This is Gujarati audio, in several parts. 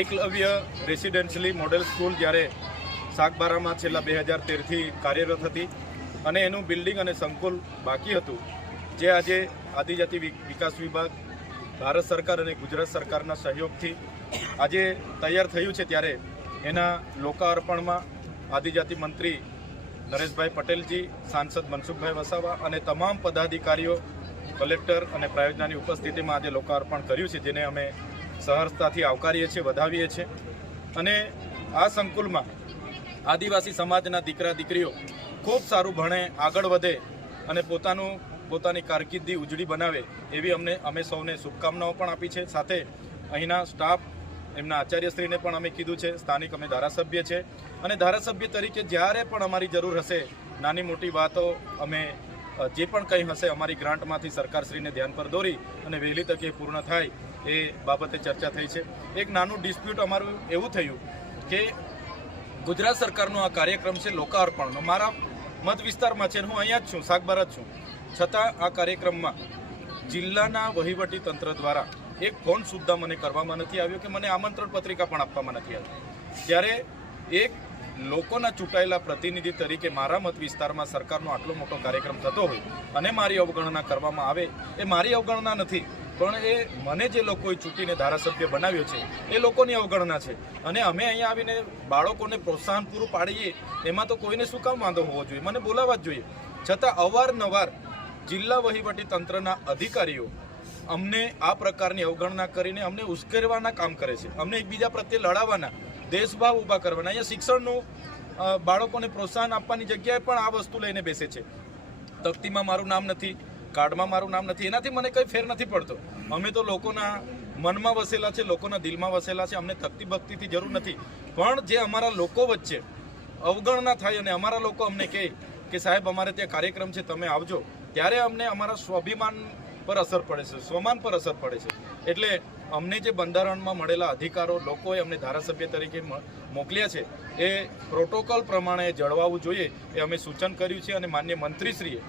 એકલવ્ય રેસિડેન્શિયલી મોડેલ સ્કૂલ જ્યારે સાગબારામાં છેલ્લા 2013થી કાર્યરત હતી અને એનું બિલ્ડિંગ અને સંકુલ બાકી હતું, જે આજે આદિજાતિ વિકાસ વિભાગ, ભારત સરકાર અને ગુજરાત સરકારના સહયોગથી આજે તૈયાર થયું છે, ત્યારે એના લોકાર્પણમાં આદિજાતિ મંત્રી નરેશભાઈ પટેલજી, સાંસદ મનસુખભાઈ વસાવા અને તમામ પદાધિકારીઓ, કલેક્ટર અને પ્રાયોજનાની ઉપસ્થિતિમાં આજે લોકાર્પણ કર્યું છે, જેને અમે સહર્ષતાથી આવકારીએ છીએ, વધાવીએ છીએ. અને આ સંકુલમાં આદિવાસી સમાજના દીકરા દીકરીઓ ખૂબ સારું ભણે, આગળ વધે અને પોતાની કારકિર્દી ઉજળી બનાવે એવી અમે સૌને શુભકામનાઓ પણ આપી છે. સાથે અહીંના સ્ટાફ, એમના આચાર્યશ્રીને પણ અમે કીધું છે. સ્થાનિક અમે ધારાસભ્ય છે અને ધારાસભ્ય તરીકે જ્યારે પણ અમારી જરૂર હશે, નાની મોટી વાતો અમે જે પણ કંઈ હશે અમારી ગ્રાન્ટમાંથી સરકારશ્રીને ધ્યાન પર દોરી અને વહેલી તકે પૂર્ણ થાય એ બાબતે ચર્ચા થઈ છે. એક નાનું ડિસ્પ્યુટ અમારું એવું થયું કે ગુજરાત સરકારનો આ કાર્યક્રમ છે લોકાર્પણનો, મારા મત વિસ્તારમાં છે, હું અહીંયા જ છું, સાગબારા જ છું, છતાં આ કાર્યક્રમમાં જિલ્લાના વહીવટી તંત્ર દ્વારા એક ફોન સુદ્ધા મને કરવામાં નથી આવ્યો કે મને આમંત્રણ પત્રિકા પણ આપવામાં નથી આવી. ત્યારે એક લોકોના ચૂંટાયેલા પ્રતિનિધિ તરીકે મારા મત વિસ્તારમાં સરકારનો આટલો મોટો કાર્યક્રમ થતો હોય અને મારી અવગણના કરવામાં આવે, એ મારી અવગણના નથી, પણ એ મને જે લોકોએ ચૂંટીને ધારાસભ્ય બનાવ્યો છે એ લોકોની અવગણના છે. અને અમે અહીંયા આવીને બાળકોને પ્રોત્સાહન પૂરું પાડીએ એમાં તો કોઈને શું કામ વાંધો હોવો જોઈએ, મને બોલાવવા જ જોઈએ. છતાં અવારનવાર જિલ્લા વહીવટી તંત્રના અધિકારીઓ અમને આ પ્રકારની અવગણના કરીને અમને ઉશ્કેરવાના કામ કરે છે, અમને એકબીજા પ્રત્યે લડાવવાના, દેશભાવ ઊભા કરવાના. અહીંયા શિક્ષણનું બાળકોને પ્રોત્સાહન આપવાની જગ્યાએ પણ આ વસ્તુ લઈને બેસે છે. તકતીમાં મારું નામ નથી, કાર્ડમાં મારું નામ નથી, એનાથી મને કંઈ ફેર નથી પડતો. અમે તો લોકોના મનમાં વસેલા છે, લોકોના દિલમાં વસેલા છે, અમને તકતી ભક્તિથી જરૂર નથી. પણ જે અમારા લોકો વચ્ચે અવગણના થાય અને અમારા લોકો અમને કહે કે સાહેબ અમારે ત્યાં કાર્યક્રમ છે, તમે આવજો, ત્યારે અમને અમારા સ્વાભિમાન પર અસર પડે છે, સ્વમાન પર અસર પડે છે. એટલે અમને જે બંધારણમાં મળેલા અધિકારો લોકોએ અમને ધારાસભ્ય તરીકે મોકલ્યા છે એ પ્રોટોકોલ પ્રમાણે જળવાવું જોઈએ એ અમે સૂચન કર્યું છે. અને માન્ય મંત્રીશ્રીએ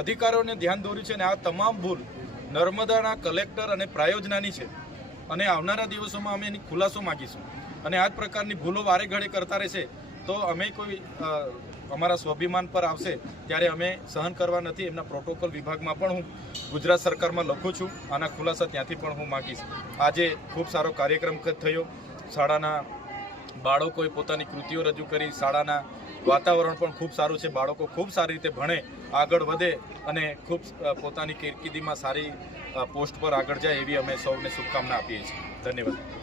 અધિકારીઓને ધ્યાન દોર્યું છે અને આ તમામ ભૂલ નર્મદાના કલેક્ટર અને પ્રાયોજનાની છે અને આવનારા દિવસોમાં અમે એની ખુલાસો માગીશું. અને આ જ પ્રકારની ભૂલો વારે ઘડે કરતા રહેશે તો અમે કોઈ અમારા સ્વાભિમાન પર આવશે ત્યારે અમે સહન કરવા નથી. એમના પ્રોટોકોલ વિભાગમાં પણ હું ગુજરાત સરકારમાં લખું છું, આના ખુલાસા ત્યાંથી પણ હું માગીશ. આજે ખૂબ સારો કાર્યક્રમ થયો, શાળાના બાળકોએ પોતાની કૃતિઓ રજૂ કરી, શાળાના વાતાવરણ પણ ખૂબ સારું છે, બાળકો ખૂબ સારી રીતે ભણે, આગળ વધે અને ખૂબ પોતાની કારકિર્દીમાં સારી પોસ્ટ પર આગળ જાય એવી અમે સૌને શુભકામના આપીએ છીએ. ધન્યવાદ.